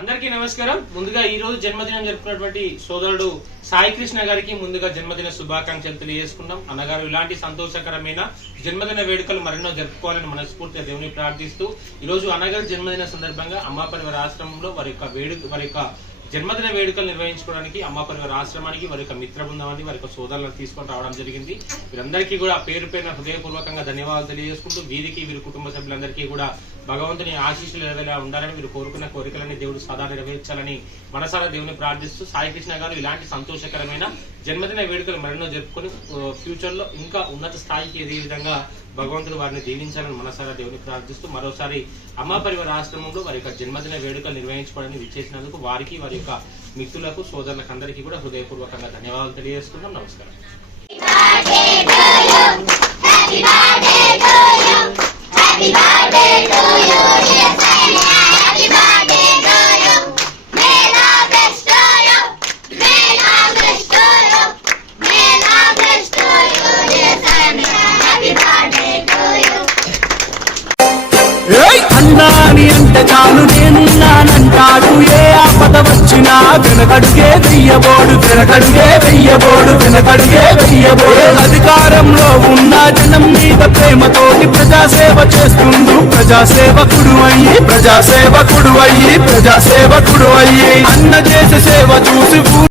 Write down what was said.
అందరికీ నమస్కారం. ముందుగా ఈ రోజు జన్మదినం జరుపుకున్నటువంటి సోదరుడు సాయి కృష్ణ గారికి ముందుగా జన్మదిన శుభాకాంక్షలు తెలియజేసుకున్నాం. అన్నగారు ఇలాంటి సంతోషకరమైన జన్మదిన వేడుకలు మరెన్నో జరుపుకోవాలని మనస్ఫూర్తిగా దేవుని ప్రార్థిస్తూ ఈ రోజు అన్నగారి జన్మదిన సందర్భంగా అమ్మా పరివార ఆశ్రమంలో వారి యొక్క జన్మదిన వేడుకలు నిర్వహించుకోవడానికి అమ్మా పరివార ఆశ్రమానికి వారి యొక్క మిత్ర బృందాన్ని వారి యొక్క సోదరులను తీసుకొని రావడం జరిగింది. వీరందరికీ కూడా పేరు పేరున హృదయపూర్వకంగా ధన్యవాదాలు తెలియజేసుకుంటూ వీరికి వీరి కుటుంబ సభ్యులందరికీ కూడా భగవంతుని ఆశీస్సులు ఎదవేలా ఉండాలని, వీరు కోరుకున్న కోరికలని దేవుడు సదా నెరవేర్చాలని మనసారా దేవుని ప్రార్థిస్తూ సాయి కృష్ణ గారు ఇలాంటి సంతోషకరమైన జన్మదిన వేడుకలు మరెన్నో జరుపుకొని ఫ్యూచర్ లో ఇంకా ఉన్నత స్థాయికి ఎదిగే విధంగా భగవంతుడు వారిని దీవించాలని మనసారా దేవుని ప్రార్థిస్తూ మరోసారి అమ్మా పరివార ఆశ్రమంలో వారి యొక్క జన్మదిన వేడుకలు నిర్వహించుకోవడానికి విచ్చేసినందుకు వారికి వారి యొక్క మిత్రులకు సోదరులకు అందరికీ కూడా హృదయపూర్వకంగా ధన్యవాదాలు తెలియజేస్తున్నాం. నమస్కారం. అన్నాని అంటే చాలు నేనున్నానంటాడు, ఏ ఆపద వచ్చినా వెనకడుగే వెయ్యబోడు. అధికారంలో ఉన్న జనం మీద ప్రేమతోటి ప్రజాసేవ చేస్తుండు, ప్రజాసేవకుడు అయ్యి అన్న చేసే సేవ చూసి